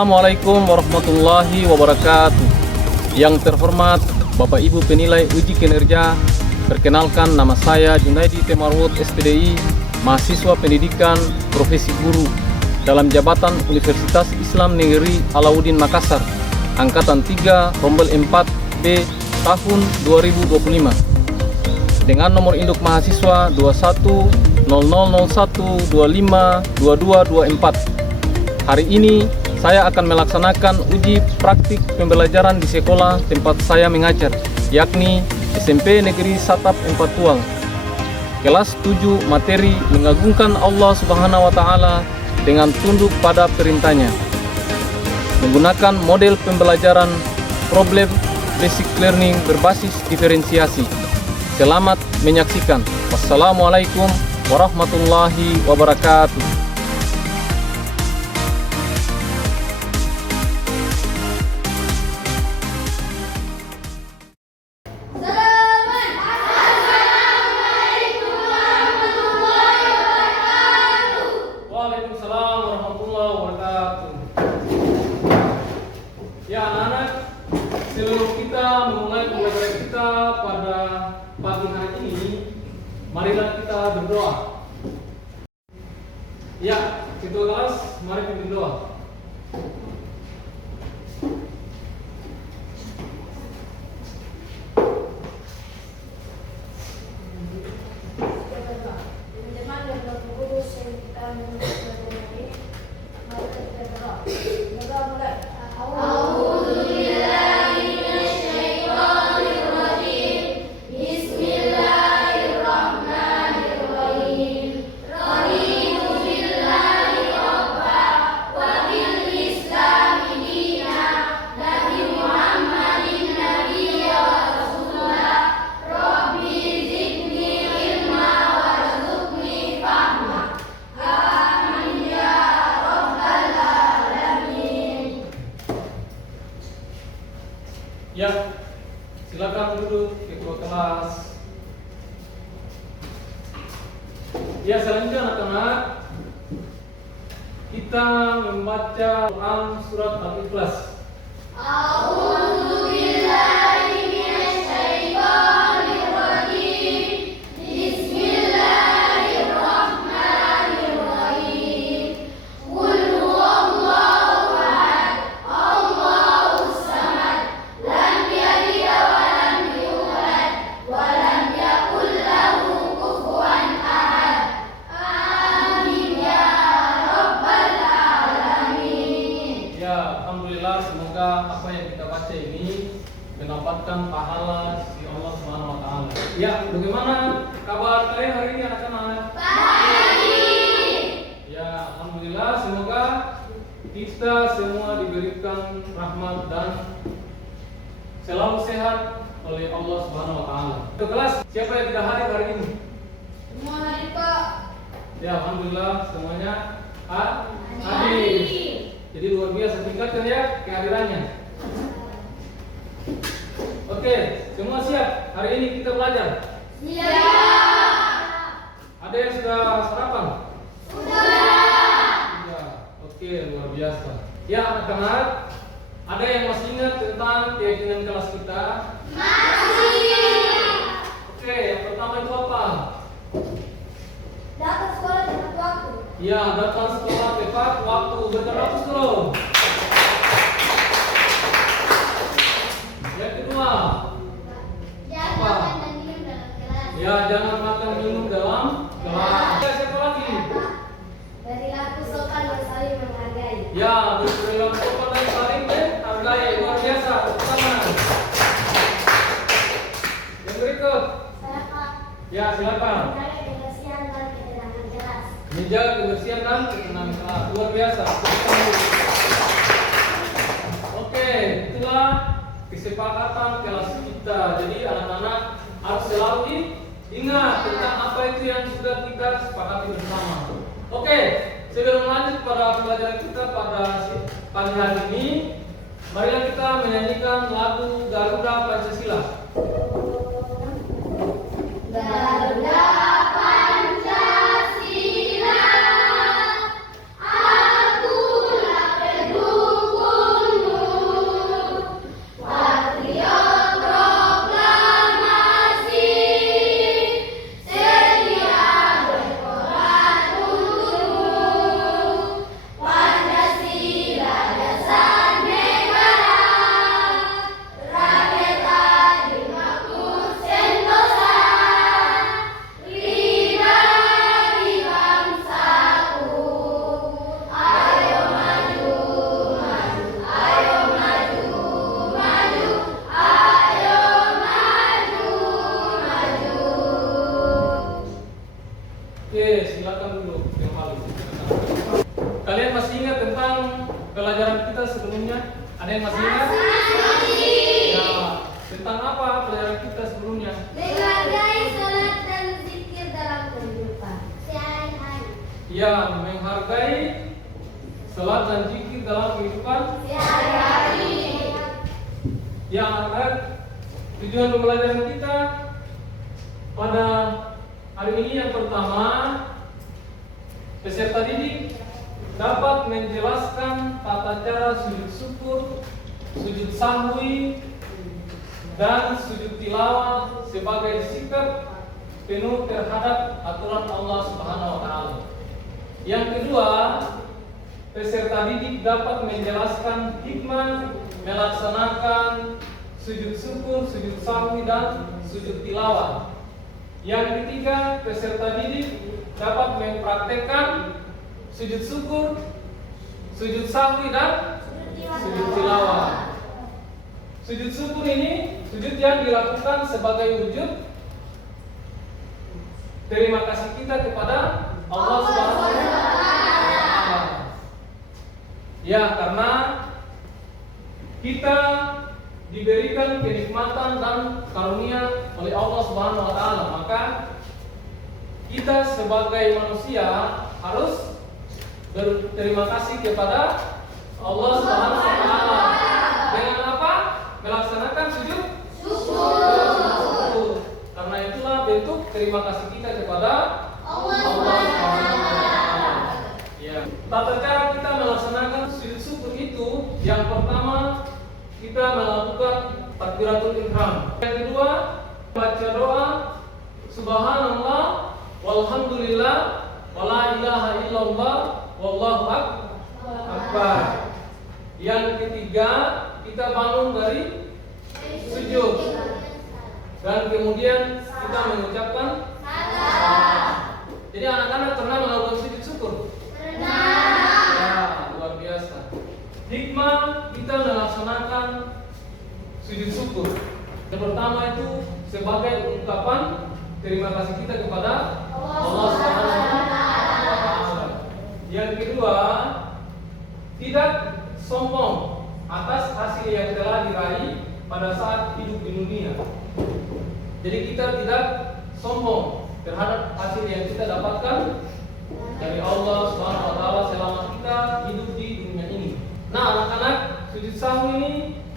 Assalamualaikum warahmatullahi wabarakatuh. Yang terhormat Bapak Ibu penilai uji kinerja, perkenalkan nama saya Junaidi Temarwut SPDI, mahasiswa pendidikan profesi guru dalam jabatan Universitas Islam Negeri Alauddin Makassar, angkatan 3 rombel 4B tahun 2025 dengan nomor induk mahasiswa 210001252224. Hari ini saya akan melaksanakan uji praktik pembelajaran di sekolah tempat saya mengajar, yakni SMP Negeri Satap Empatuang. Kelas 7 materi mengagungkan Allah Subhanahu wa Ta'ala dengan tunduk pada perintahnya. Menggunakan model pembelajaran problem basic learning berbasis diferensiasi. Selamat menyaksikan. Wassalamualaikum warahmatullahi wabarakatuh. Ya anak-anak, sebelum kita memulai pembelajaran kita pada pagi hari ini, marilah kita berdoa. Ya, ketua kelas, mari kita berdoa. Ya, silakan duduk ketua kelas. Ya, selanjutnya anak-anak, kita membaca Quran surat Al-Ikhlas. Alhamdulillah, semoga apa yang kita baca ini mendapatkan pahala di Allah Subhanahu wa Ta'ala. Ya, bagaimana kabar kalian hari ini anak-anak? Baik. Ya, alhamdulillah, semoga kita semua diberikan rahmat dan selalu sehat oleh Allah Subhanahu wa Ta'ala. Ke kelas, siapa yang tidak hadir hari ini? Semua hadir, Pak. Ya, alhamdulillah semuanya hadir. Jadi luar biasa, tingkatkan ya kehadirannya. Oke, semua siap? Hari ini kita belajar? Siap. Ada yang sudah sarapan? Sudah. Oke, luar biasa. Ya anak-anak, ada yang masih ingat tentang keyakinan kelas kita? Masih. Oke, yang pertama itu apa? Datang sekolah tepat waktu. Ya, datang sekolah tepat waktu. Berterus terus. Yang kedua, Jangan apa? makan dan minum dalam kelas. Ya, jangan makan minum dalam kelas. Ya, siapa lagi? Perilaku sopan dan saling menghargai. Ya, berperilaku sopan dan saling menghargai. Luar biasa. Tepuk tangan. Yang berikut. Saya, Pak. Ya, silapan. Menjaga kebersihan dan ketenangan kelas. Menjaga kebersihan dan ketenangan kelas. Luar biasa. Tepuk tangan. Oke, itulah kesepakatan kelas kita. Jadi anak-anak harus selalu ingat tentang apa itu yang sudah kita sepakati bersama. Oke, sebelum lanjut pada pembelajaran kita pada pagi hari ini, marilah kita menyanyikan lagu Garuda Pancasila. Garuda Pancasila, akulah pendukung salat dan zikir dalam kehidupan sehari-hari. Ya, anak-anak, tujuan pembelajaran kita pada hari ini yang pertama, peserta didik dapat menjelaskan tata cara sujud syukur, sujud sahwi, dan sujud tilawah sebagai sikap penuh terhadap aturan Allah Subhanahu wa taala. Yang kedua, peserta didik dapat menjelaskan hikmah melaksanakan sujud syukur, sujud sahwi, dan sujud tilawah. Yang ketiga, peserta didik dapat mempraktekkan sujud syukur, sujud sahwi, dan sujud tilawah. Sujud syukur ini sujud yang dilakukan sebagai wujud terima kasih kita kepada Allah Subhanahu wa taala. Ya, karena kita diberikan kenikmatan dan karunia oleh Allah Subhanahu wa taala, maka kita sebagai manusia harus berterima kasih kepada Allah Subhanahu wa taala. Dengan apa? Melaksanakan sujud syukur. Karena itulah bentuk terima kasih kita kepada Allah Subhanahu wa taala. Ya. Tata cara kita melaksanakan sujud syukur itu, yang pertama kita melakukan takbiratul ihram. Yang kedua, baca doa subhanallah walhamdulillah wala ilaha illallah wallahu akbar. Yang ketiga, kita bangun dari sujud dan kemudian kita mengucapkan salam. Jadi anak-anak pernah melakukan sujud syukur? Pernah. Ya, luar biasa. Hikmah kita melaksanakan sujud syukur. Yang pertama itu sebagai ungkapan terima kasih kita kepada Allah Subhanahu wa taala. Yang kedua, tidak sombong atas hasil yang telah diraih pada saat hidup di dunia. Jadi kita tidak sombong terhadap hasil yang kita dapatkan dari Allah Subhanahu wa taala selama kita hidup di dunia ini. Nah, anak-anak, sujud sahwi ini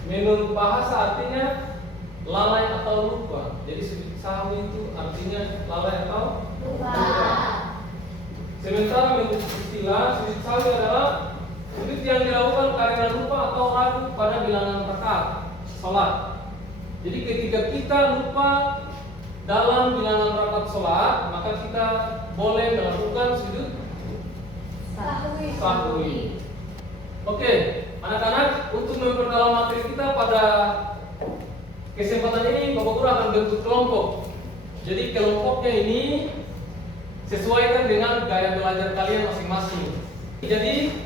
menurut bahasa artinya lalai atau lupa. Jadi sujud sahwi itu artinya lalai atau lupa. Sementara menurut istilah, sujud sahwi adalah sujud yang dilakukan karena lupa atau ragu pada bilangan rakaat salat. Jadi ketika kita lupa dalam bilangan rakaat salat, maka kita boleh melakukan sujud sahwi. Oke, anak-anak, untuk memperdalam materi kita pada kesempatan ini, Bapak Guru akan bentuk kelompok. Jadi kelompoknya ini sesuaikan dengan gaya belajar kalian masing-masing. Jadi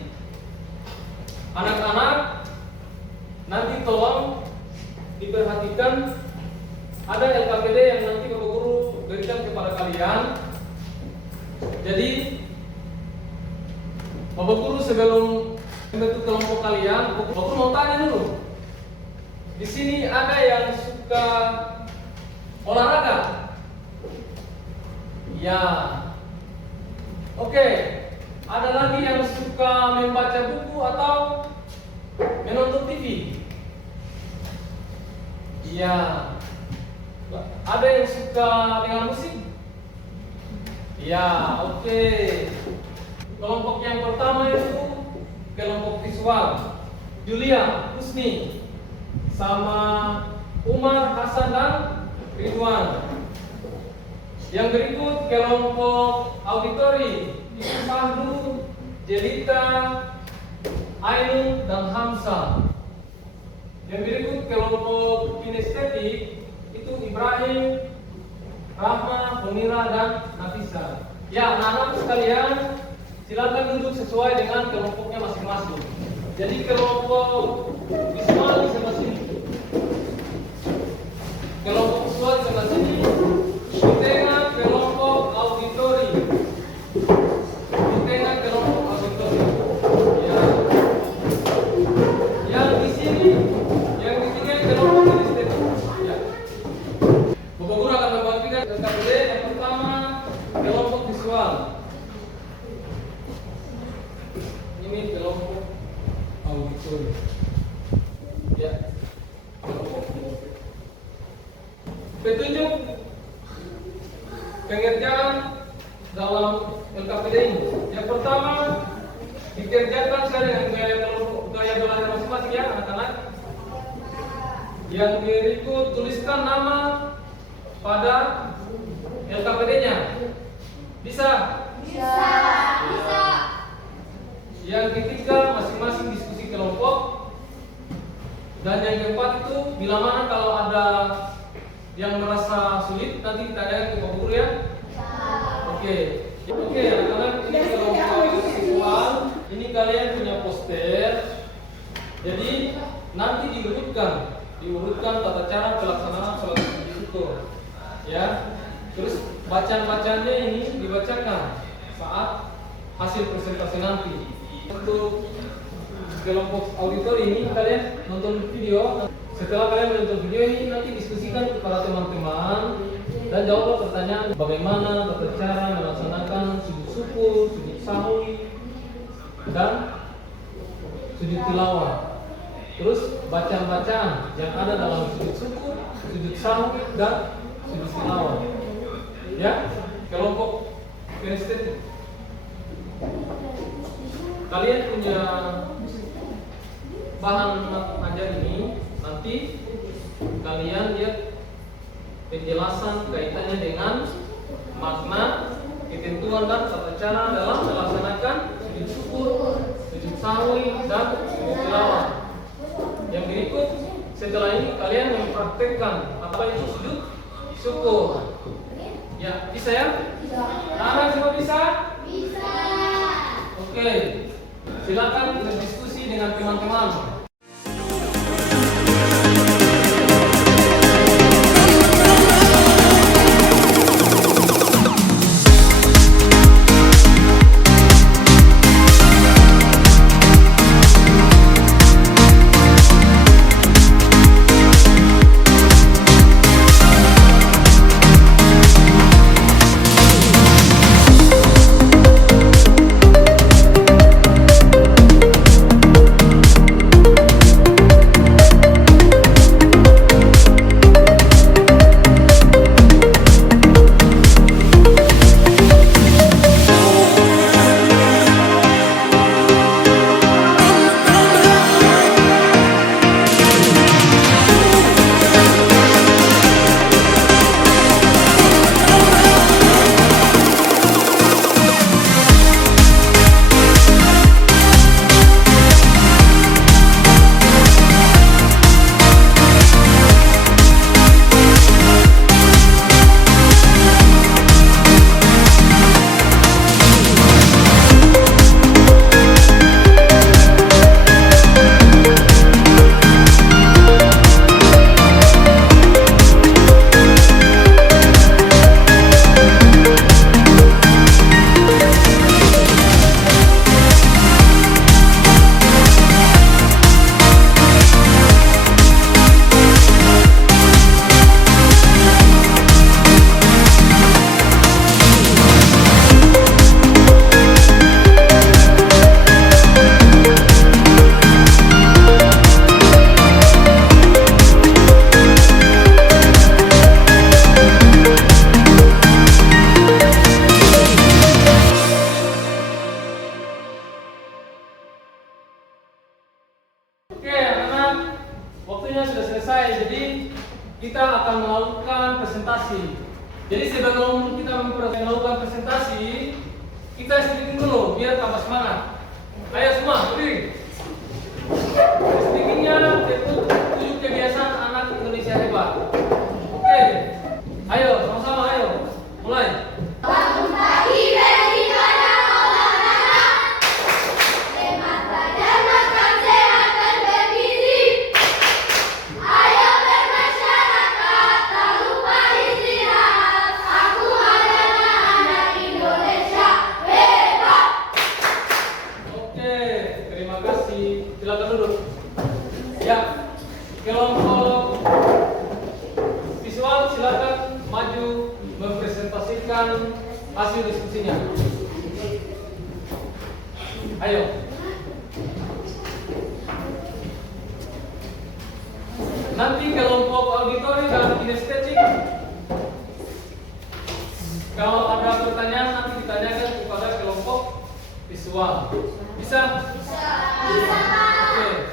anak-anak, nanti tolong diperhatikan ada LKPD yang nanti Bapak Guru berikan kepada kalian. Jadi Bapak Guru sebelum membentuk kelompok kalian, Bapak Guru mau tanya dulu. Di sini ada yang suka olahraga? Ya. Oke. Ada lagi yang suka membaca buku atau menonton TV? Iya. Ada yang suka dengan musik? Iya, oke. Kelompok yang pertama itu kelompok visual. Julia, Husni, sama Umar, Hasan, dan Ridwan. Yang berikut kelompok auditori. Itu Fahdu, Jelita, Ainun, dan Hamzah. Yang berikut kelompok kinestetik itu Ibrahim, Rahma, Munira, dan Nafisa. Ya, anak-anak sekalian, silakan duduk sesuai dengan kelompoknya masing-masing. Jadi kelompok visual di sebelah sini, kelompok visual di sebelah sini, di tengah kelompok auditori. Yang di sini, yang ketiga kelompok kinestetik. Ya. Bapak Guru akan membagikan LKPD. Yang pertama kelompok visual. Ini kelompok Ya. Petunjuk pengerjaan dalam LKPD ini. Yang pertama, dikerjakan sesuai dengan gaya belajar masing-masing ya anak-anak. Yang berikut tuliskan nama pada LKPD-nya. Bisa? Bisa. Yang ketiga, masing-masing diskusi kelompok. Dan yang keempat itu, bila mana kalau ada yang merasa sulit, nanti kita tanyakan ke Pak Guru ya. Oke, anak-anak, ini kelompok siswa. Ini kalian punya poster. Jadi nanti diurutkan tata cara pelaksanaan sholat syukur. Ya, terus bacaan-bacaannya ini dibacakan saat hasil presentasi nanti. Untuk kelompok auditor ini kalian nonton video. Setelah kalian menonton video ini nanti diskusikan kepada teman-teman dan jawablah pertanyaan bagaimana tata cara melaksanakan sujud syukur, sujud sahwi, dan sujud tilawah. Terus bacaan-bacaan yang ada dalam sujud syukur, sujud sahwi, dan sujud tilawah. Ya, kelompok kinestetik. Kalian punya bahan ajar ini, nanti kalian lihat penjelasan kaitannya dengan makna, ketentuan dan tata cara dalam melaksanakan sujud syukur, sujud sahwi, dan sujud tilawah. Yang berikut setelah ini kalian mempraktekkan apa itu sujud syukur. Ya, bisa ya? Anak semua bisa? Bisa. Oke, silakan berdiskusi dengan teman-teman. Oke anak-anak, waktunya sudah selesai, jadi kita akan melakukan presentasi. Jadi sebelum kita melakukan presentasi, kita speaking dulu biar tambah semangat. Ayo semua, berdiri. Speakingnya itu 7 kebiasaan anak Indonesia hebat. Oke, ayo sama-sama ayo, mulai. Bangun pagi beribadah olahraga, sehat badan makan sehat dan bergizi. Ayo bermasyarakat, tak lupa istirahat. Aku adalah anak Indonesia hebat. Oke, terima kasih. Silakan duduk. Ya, kelompok visual silakan maju mempresentasikan hasil diskusinya. Ayo. Nanti kelompok auditori dan kinestetik, kalau ada pertanyaan nanti ditanyakan kepada kelompok visual. Bisa? Bisa. Oke.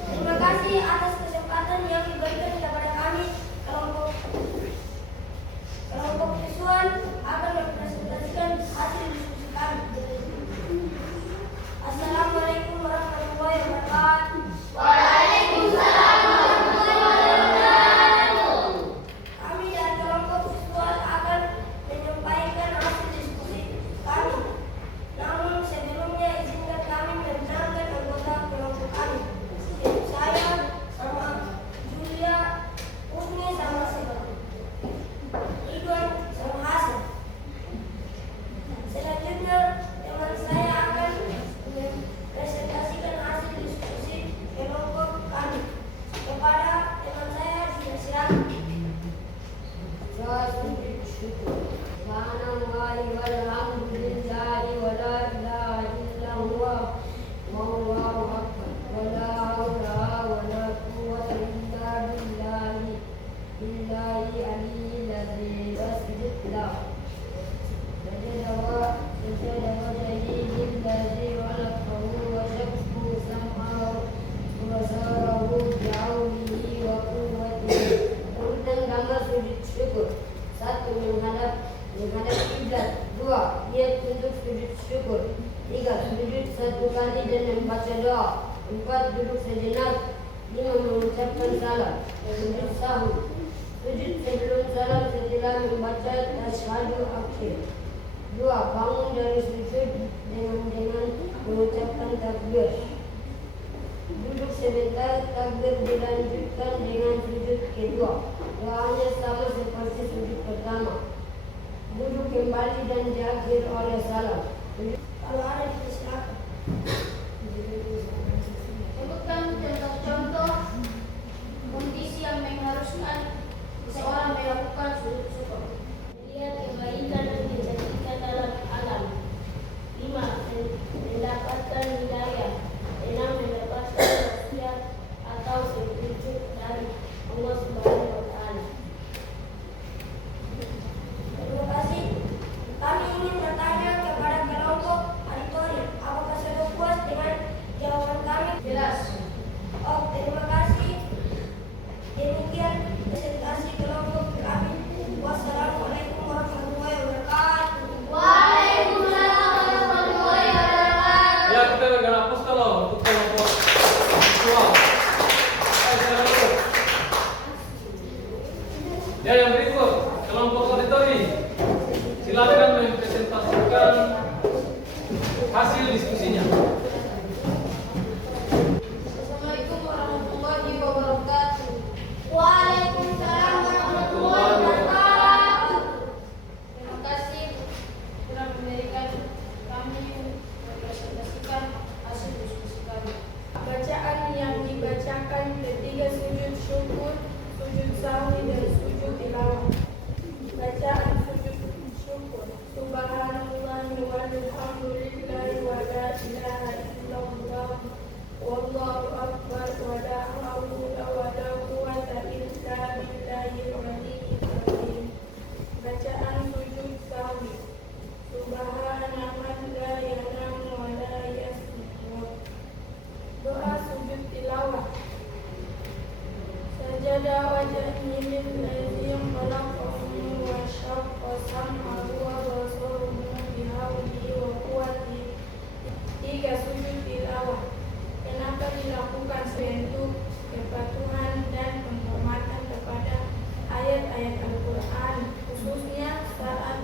Terima kasih atas kesempatan yang diberikan kepada kami. Kelompok visual akan mempresentasikan hasil diskusi kami. Assalamualaikum warahmatullahi wabarakatuh. Waalaikumsalam warahmatullahi wabarakatuh. Kami dari kelompok visual akan menyampaikan hasil diskusi kami. Namun sebelumnya izinkan kami mengenalkan anggota kelompok kami. Yaitu saya sama Julia, Usni sama Ridwan sama Hasan. Selanjutnya teman saya akan mempresentasikan hasil diskusi kelompok kami. Kepada teman saya silakan. Subhanallahi walhamdulillahi wa la ilaha illallah wallahu akbar wa la haula wa la quwwata illa billahi aliyyil azim. Wasjud lahu سجد وجهه الذي خلقه وشقه سمعه وبصره بعونه وقوته. Kemudian gambar sujud syukur. 1. Menghadap kiblat. 2. Niat untuk sujud syukur. 3. Sujud 1 kali dan membaca doa. 4. Duduk sejenak. 5. Mengucapkan salam. Sujud sahwi. Sujud sebelum salam setelah membaca tasyahud akhir. 2. Bangun dari sujud dengan mengucapkan takbir. Duduk sebentar, takbir dilanjutkan dengan sujud kedua. Doanya sama seperti sujud pertama. Duduk kembali dan diakhiri oleh salam. Kalau ada dipersilakan. Sebutkan contoh-contoh kondisi yang mengharuskan seseorang melakukan sujud syukur. Melihat kebaikan dan kecantikan dalam alam. 5. Mendapatkan hidayah. 6. Mendapatkan wasiat atau petunjuk dari Allah Subhanahu wa Ta'ala. Terima kasih. Kami ingin bertanya kepada kelompok auditori, apakah sudah puas dengan jawaban kami? Jelas. Oh, terima kasih. Demikian presentasi kelompok kami. Wassalamualaikum warahmatullahi wabarakatuh. Waalaikumsalam warahmatullahi wabarakatuh. Ya, kita berikan aplaus kalau untuk kelompok visual. Ya, yang berikut kelompok auditori. Silakan mempresentasikan hasil diskusinya. Assalamualaikum warahmatullahi wabarakatuh. Waalaikumsalam warahmatullahi wabarakatuh. Terima kasih telah memberikan kami mempresentasikan hasil diskusi kami. Bacaan yang dibacakan ketiga sujud syukur, sujud sahwi dan sujud tilawah. Bacaan sujud syukur. Subhanallahi walhamdulillahi wa la ilaha illallah wallahu akbar wa la haula wa la quwwata illa billahil aliyyil azim. Bacaan sujud sahwi. Subhana man la yanamu wa la yasma'u. Doa sujud tilawah. Sajada wajhi lillazi khalaqahu wa syaqqa sam'ahu wa basarahu bihawlihi wa quwwatihi. 3. Sujud tilawah. Kenapa dilakukan bentuk kepatuhan dan penghormatan kepada ayat-ayat Al-Quran, khususnya saat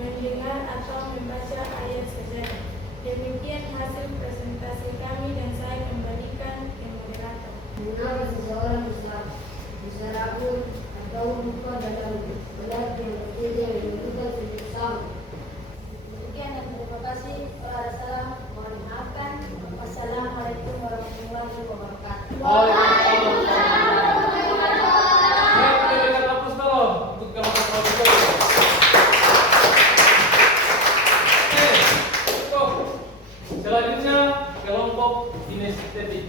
mendengar atau membaca ayat sajadah. Demikian hasil presentasi kami dan saya kembalikan ke moderator. Mengapa seseorang bisa ragu atau lupa dalam berat yang berbeda yang menentukan sujud sahwi? Demikian dan terima kasih. Waalaikumsalam. Mohon maafkan. Wassalamualaikum warahmatullahi wabarakatuh. Waalaikumsalam warahmatullahi wabarakatuh. Ya, kita berikan aplaus kalau untuk kelompok auditori. Oke, cukup. Selanjutnya kelompok kinestetik.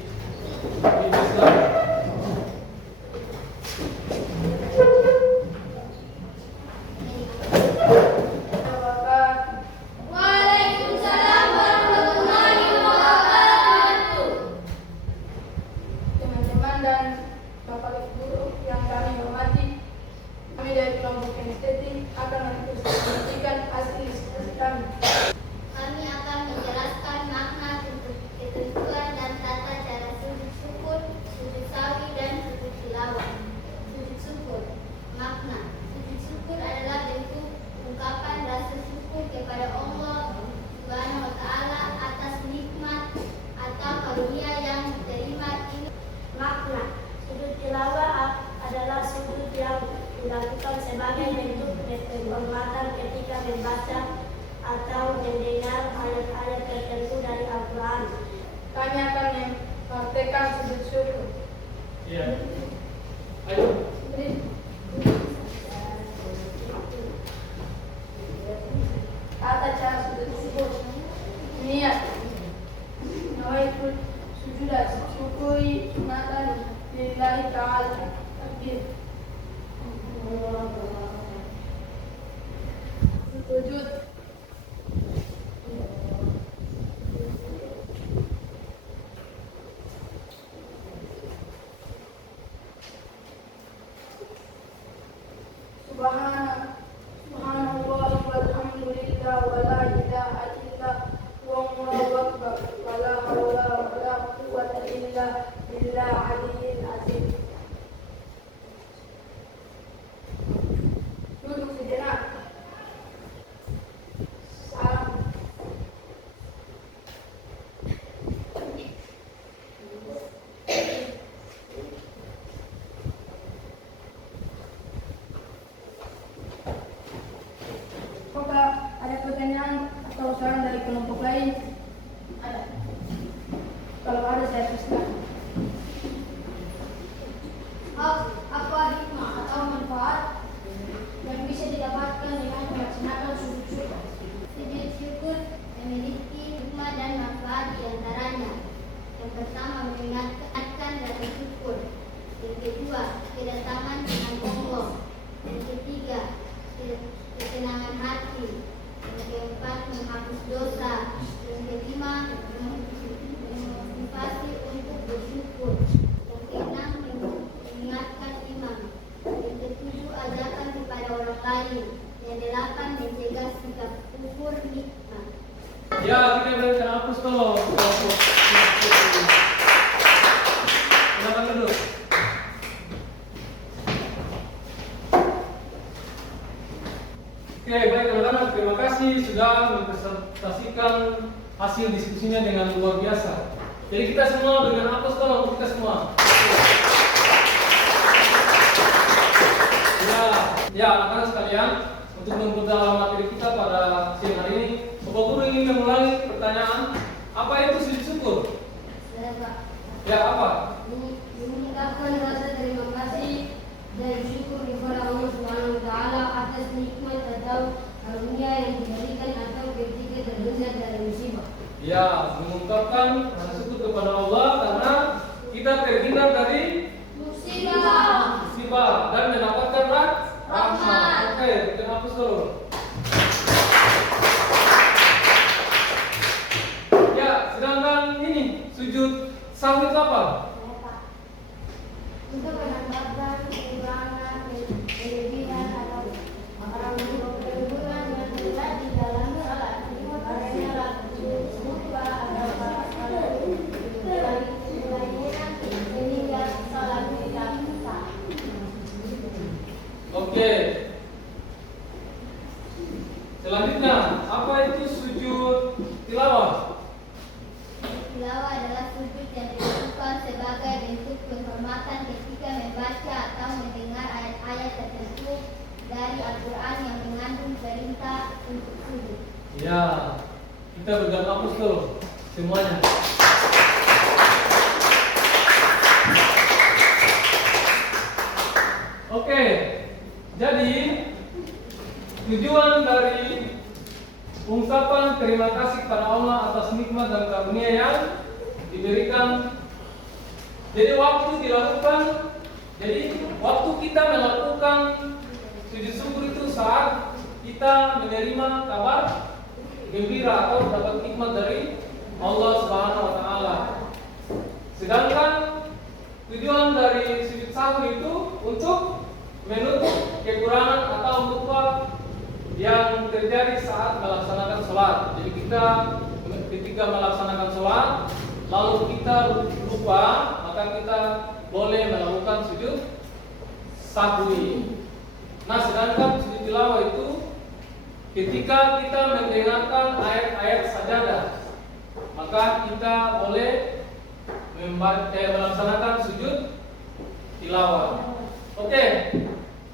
dan Bapak Guru yang kami hormati, kami dari kelompok kinestetik akan menginstruksikan hasil diskusi kami. Kami akan menjelaskan makna ketentuan dan tata cara sujud syukur, sujud sawi, dan sujud tilawah. Sujud syukur. Makna sujud syukur adalah bentuk ungkapan rasa syukur kepada Allah Subhanahu wa Ta'ala atas nikmat atau karunia yang diterima ini. Makna sujud tilawah adalah sujud yang dilakukan sebagai bentuk penghormatan ketika membaca atau mendengar ayat-ayat tertentu dari Al-Quran. Kami akan mempraktekkan sujud syukur. Iya. Ayo. Tata cara sujud syukur. Niat. Nawaitul sujudat syukuri sunatan lillahi ta'ala. Takbir. Sujud. Subhanallah walhamdulillah wa la ilaha illa wallahu akbar wa la hawla wa la quwwata illa billah aliyyil azim. Duduk sejenak. Salam. Apakah ada pertanyaan atau saran dari kelompok lain? Ada. Kalau ada saya persilakan. Apa hikmah atau manfaat yang bisa didapatkan dengan melaksanakan sujud syukur? Sujud syukur memiliki hikmah dan manfaat di antaranya. Yang pertama, mengingatkan rasa syukur. Yang kedua, kedatangan dengan Allah. Yang ketiga, ketenangan hati. Yang keempat, menghapus dosa. Yang kelima, memotivasi untuk bersyukur. Yang keenam, mengingatkan iman. Yang ketujuh, ajakan kepada orang lain. Yang delapan, mencegah sikap kufur nikmat. Ya, kita berikan hapus tolong. Silakan duduk. Oke, baik teman-teman, terima kasih sudah mempresentasikan hasil diskusinya dengan luar biasa. Jadi kita semua berikan hapus tolong untuk kita semua. Ya, anak-anak sekalian, untuk memperdalam materi kita pada siang hari ini, Bapak Guru ingin mengulangi pertanyaan, apa itu sujud syukur? Saya Pak, Ya, apa? mengucapkan rasa terima kasih dan syukur kepada Allah Subhanahu wa Ta'ala atas nikmat atau karunia yang diberikan atau ketika terhindar dari musibah. Ya, mengungkapkan rasa syukur kepada Allah karena kita terhindar dari musibah dan mendapatkan rahmat. Oke, kita hapus dulu. Ya, sedangkan ini sujud sahwi itu apa? Untuk menambahkan kekurangan, kelebihan atau keunggulan yang tidak di dalam salat. Adanya lagu khutbah atau kalimat sehingga salat tidak sah. Oke. Selanjutnya, apa itu sujud tilawah? Tilawah adalah sujud yang dilakukan sebagai bentuk penghormatan ketika membaca atau mendengar ayat-ayat tertentu dari Al-Quran yang mengandung perintah untuk sujud. Ya, kita berikan hapus dulu semuanya. Oke, jadi tujuan dari ungkapan terima kasih kepada Allah atas nikmat dan karunia yang diberikan. Jadi waktu kita melakukan sujud syukur itu saat kita menerima kabar gembira atau dapat nikmat dari Allah Subhanahu wa Ta'ala. Sedangkan Tujuan dari sujud sahwi itu untuk menutup kekurangan atau lupa yang terjadi saat melaksanakan sholat. Jadi kita ketika melaksanakan sholat lalu kita lupa, maka kita boleh melakukan sujud sahwi. Nah, sedangkan sujud tilawah itu ketika kita mendengarkan ayat-ayat sajadah, maka kita boleh melaksanakan sujud tilawah. Oke,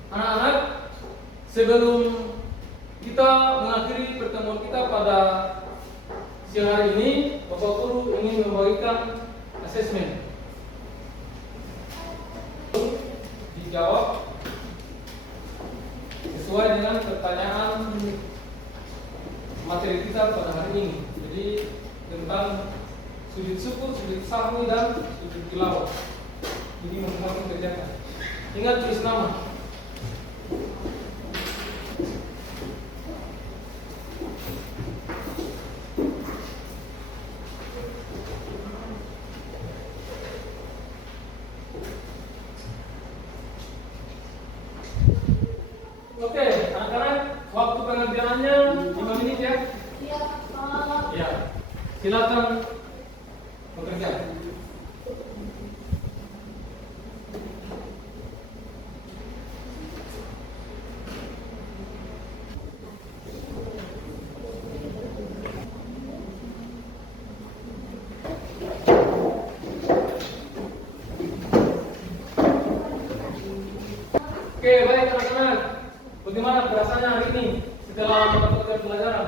anak-anak, sebelum kita mengakhiri pertemuan kita pada siang hari ini, Bapak Guru ingin membagikan asesmen. Dijawab sesuai dengan pertanyaan materi kita pada hari ini. Jadi tentang sujud syukur, sujud sahwi, dan sujud tilawah. Jadi masing-masing kerjakan. Ingat tulis nama. Oke, anak-anak, waktu pengerjaannya 5 menit ya. Iya, Pak. Ya, silakan bekerja. Oke, baik anak-anak. Bagaimana perasaannya hari ini setelah mendapatkan pelajaran?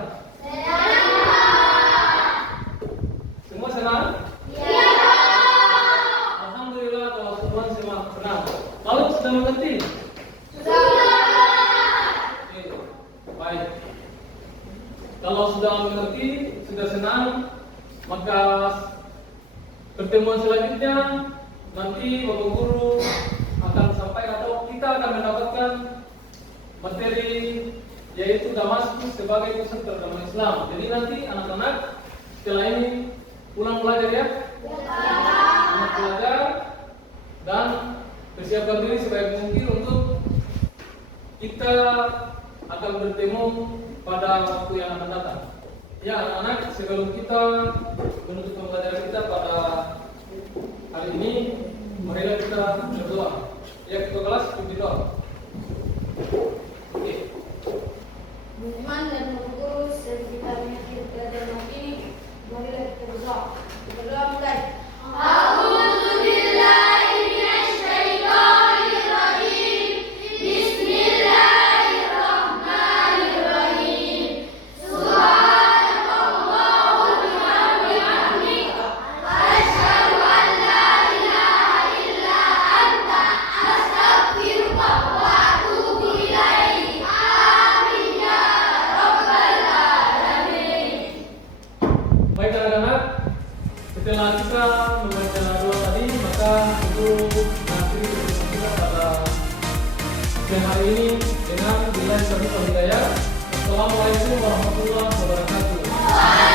Semua senang? Iya. Alhamdulillah kalau semua senang. Lalu sudah mengerti? Oke, baik. Kalau sudah mengerti, sudah senang, maka pertemuan selanjutnya nanti Bapak Guru akan sampai atau kita akan mendapatkan materi yaitu Damaskus sebagai pusat peradaban Islam. Jadi nanti anak-anak setelah ini pulang belajar ya. Pulang belajar dan persiapkan diri sebaik mungkin untuk kita akan bertemu pada waktu yang akan datang. Ya anak-anak, sebelum kita menutup pembelajaran kita pada hari ini, marilah kita berdoa. Ya, ketua kelas berdoa. Oke. Teman dan Guru kita mengakhiri pelajaran ini, marilah kita berdoa. Berdoa mulai. Baik anak-anak, setelah kita membaca doa tadi, maka Guru mengakhiri pertemuan kita pada siang hari ini dengan billahi taufiq wal hidayah. Assalamualaikum warahmatullahi wabarakatuh.